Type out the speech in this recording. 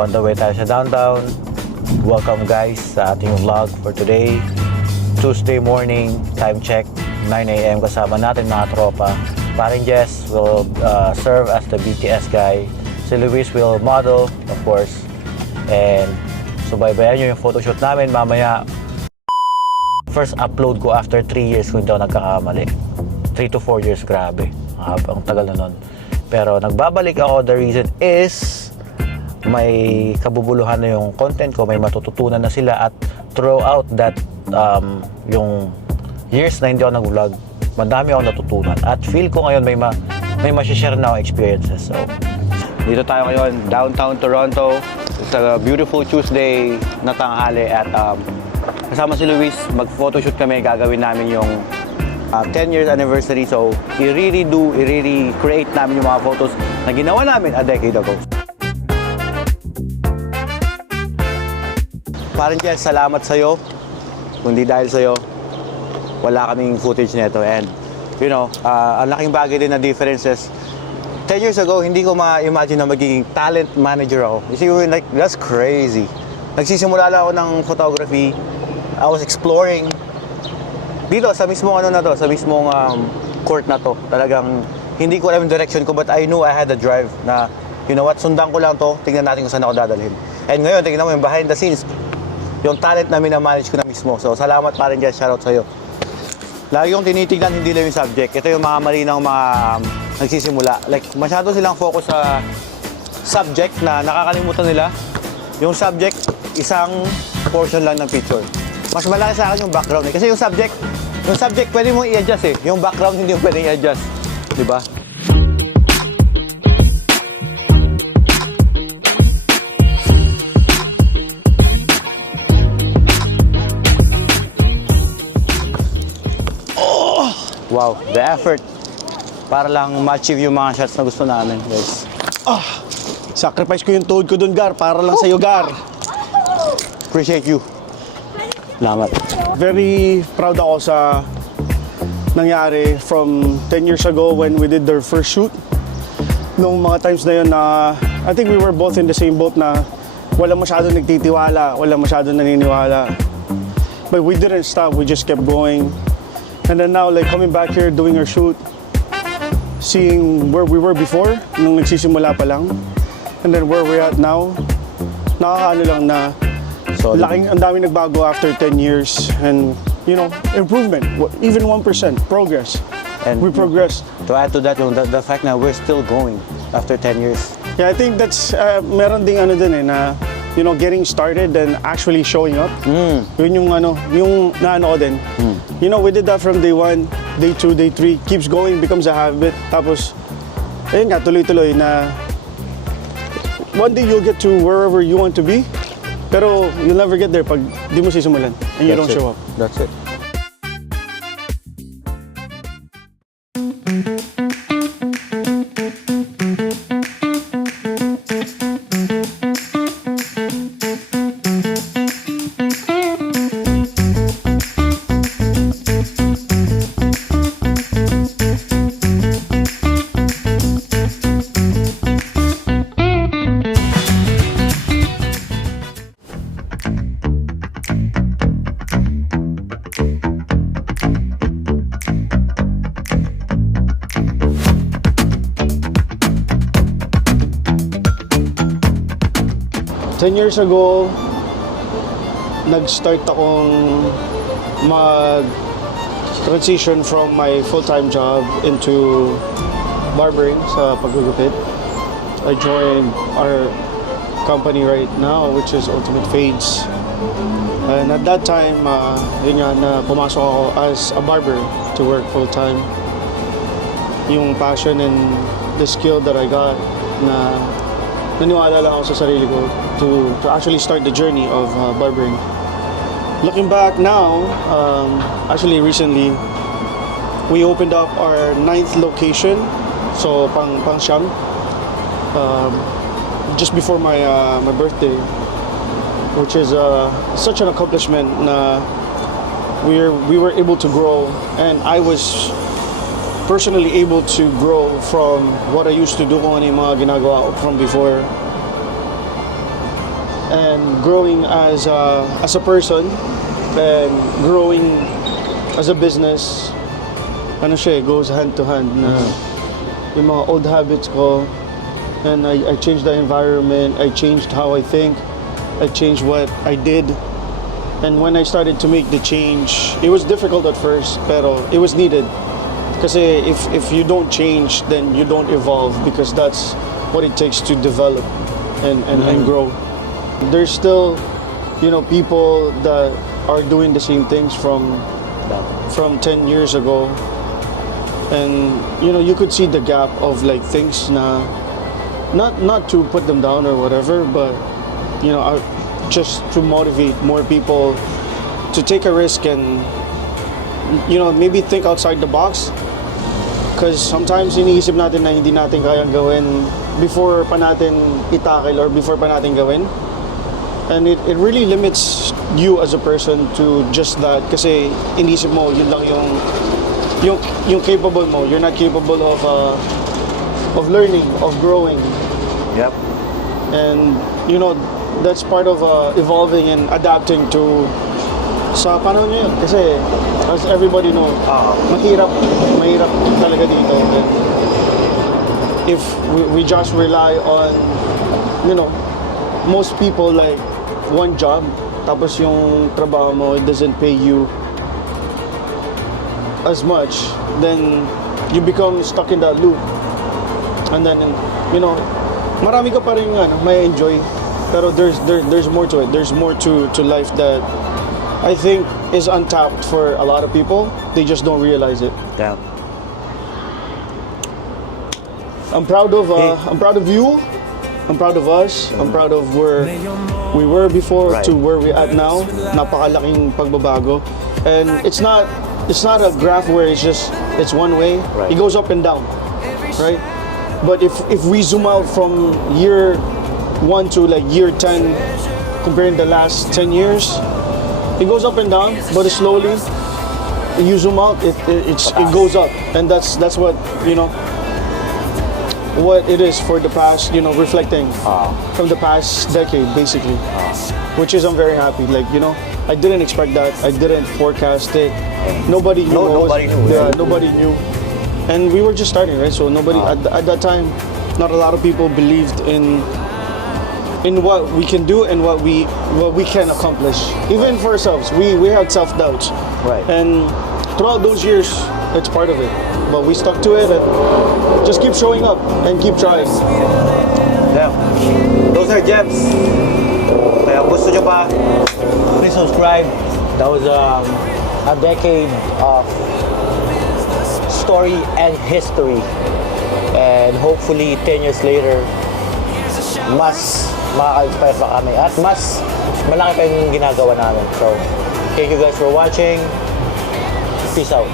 On the way tayo sa downtown. Welcome guys sa ating vlog for today. Tuesday morning, time check, 9 AM kasama natin mga tropa. Paring Jess will serve as the BTS guy. Si Luis will model, of course. And subaybayan nyo yung photoshoot namin mamaya. First upload ko after 3 years kung hindi ako nagkakamali. 3 to 4 years, grabe. Ang tagal na nun. Pero nagbabalik ako, the reason is may kabubuluhan na yung content ko, may matututunan na sila at throughout that yung years na hindi ako nag-vlog, madami ako natutunan at feel ko ngayon may ma-share na akong experiences. So dito tayo ngayon, downtown Toronto. It's a beautiful Tuesday na tanghali at kasama si Luis, mag-photoshoot kami, gagawin namin yung 10 years anniversary. So i-recreate namin yung mga photos na ginawa namin a decade ago. Parang Jess, salamat sa'yo. Kundi dahil sa'yo, wala kaming footage nito. And, you know, ang laking bagay din na differences. 10 years ago, hindi ko ma-imagine na magiging talent manager ako. You see, like, that's crazy. Nagsisimula lang ako ng photography. I was exploring. Dito, sa mismong ano na to, sa mismong court na to. Talagang, hindi ko alam yung direction ko, but I knew I had a drive na, you know what, sundan ko lang to, tingnan natin kung saan ako dadalhin. And ngayon, tingnan mo yung behind the scenes. Yung talent na minamanage ko na mismo. So, salamat pa rin dyan. Shoutout sa'yo. Lagi kong tinitignan, hindi lang yung subject. Ito yung mga mali ng mga nagsisimula. Like, masyado silang focus sa subject na nakakalimutan nila. Yung subject, isang portion lang ng picture. Mas malaki sa akin yung background eh. Kasi yung subject, pwede mong i-adjust eh. Yung background, hindi mo pwede i-adjust. Diba? Wow, the effort para lang ma-achieve yung mga shots na gusto namin, guys. Sacrifice ko yung tuhod ko dun, Gar, para lang sa'yo, Gar. Appreciate you. Salamat. Very proud ako sa nangyari from 10 years ago when we did their first shoot. Noong mga times na yun na I think we were both in the same boat na wala masyadong nagtitiwala, wala masyadong naniniwala. But we didn't stop, we just kept going. And then now, like, coming back here, doing our shoot, seeing where we were before, nung nagsisimula pa lang, and then where we're at now, nakakaano lang na ang dami nagbago after 10 years, and, you know, improvement, even 1%, progress. And we progressed. To add to that, the fact that we're still going after 10 years. Yeah, I think that's, meron ding ano din eh, na, you know, getting started and actually showing up. Yun yung ano, yung naano ko din. You know, we did that from day 1, day 2, day 3, keeps going, becomes a habit. Tapos, ayun nga, tuloy-tuloy na one day you'll get to wherever you want to be, pero you'll never get there pag di mo sisimulan and you don't show up. That's it. Ten years ago, nag-start akong mag-transition from my full-time job into barbering sa paggugupit. I joined our company right now, which is Ultimate Fades. And at that time, yun nga, na pumasok ako as a barber to work full-time. Yung passion and the skill that I got na naniwala lang ako sa sarili ko to actually start the journey of barbering. Looking back now, actually recently, we opened up our 9th location, so pang siyam, just before my birthday, which is such an accomplishment na we were able to grow, and I was personally able to grow from what I used to do kung ano yung mga ginagawa ko from before. and growing as a person and growing as a business, ano siya, goes hand to hand na yung mga old habits ko, and I changed the environment, I changed how I think, I changed what I did. And when I started to make the change, it was difficult at first, pero it was needed. Kasi if you don't change, then you don't evolve, because that's what it takes to develop and grow. There's still, people that are doing the same things from 10 years ago. And, you could see the gap of like things na, not to put them down or whatever, but, just to motivate more people to take a risk and maybe think outside the box, because sometimes iniisip natin na hindi natin kayang gawin before pa natin itakil or before pa natin gawin, and it really limits you as a person to just that, kasi iniisip mo yun lang yung capable mo. You're not capable of learning, of growing. Yep. And that's part of evolving and adapting to sa panahon ngayon. Kasi as everybody knows, mahirap talaga dito. And if we just rely on, most people like one job, tapos yung trabaho mo, it doesn't pay you as much, then you become stuck in that loop. And then, marami ka pa rin may enjoy. Pero there's more to it. There's more to life that I think is untapped for a lot of people. They just don't realize it. Damn. I'm proud of you. I'm proud of us. I'm proud of where we were before to where we're at now. Napakalaking pagbabago. And it's not a graph where it's one way. Right. It goes up and down. Right? But if we zoom out from year 1 to like year 10, comparing the last 10 years, it goes up and down, but slowly you zoom out, it goes up. And that's what what it is for the past, reflecting from the past decade, basically. Which is, I'm very happy. Like, I didn't expect that. I didn't forecast it. Nobody knew. Nobody knew. Yeah, nobody knew. And we were just starting, right? So nobody at that time, not a lot of people believed in what we can do and what we can accomplish. Even for ourselves, we had self-doubts. Right. And throughout those years, it's part of it. But we stuck to it and just keep showing up and keep trying. Yeah. Those are gems. Kaya gusto nyo pa, please subscribe. That was a decade of story and history. And hopefully 10 years later, mas makaka-inspire pa kami at mas malaki pa yung ginagawa namin. So, thank you guys for watching. Peace out.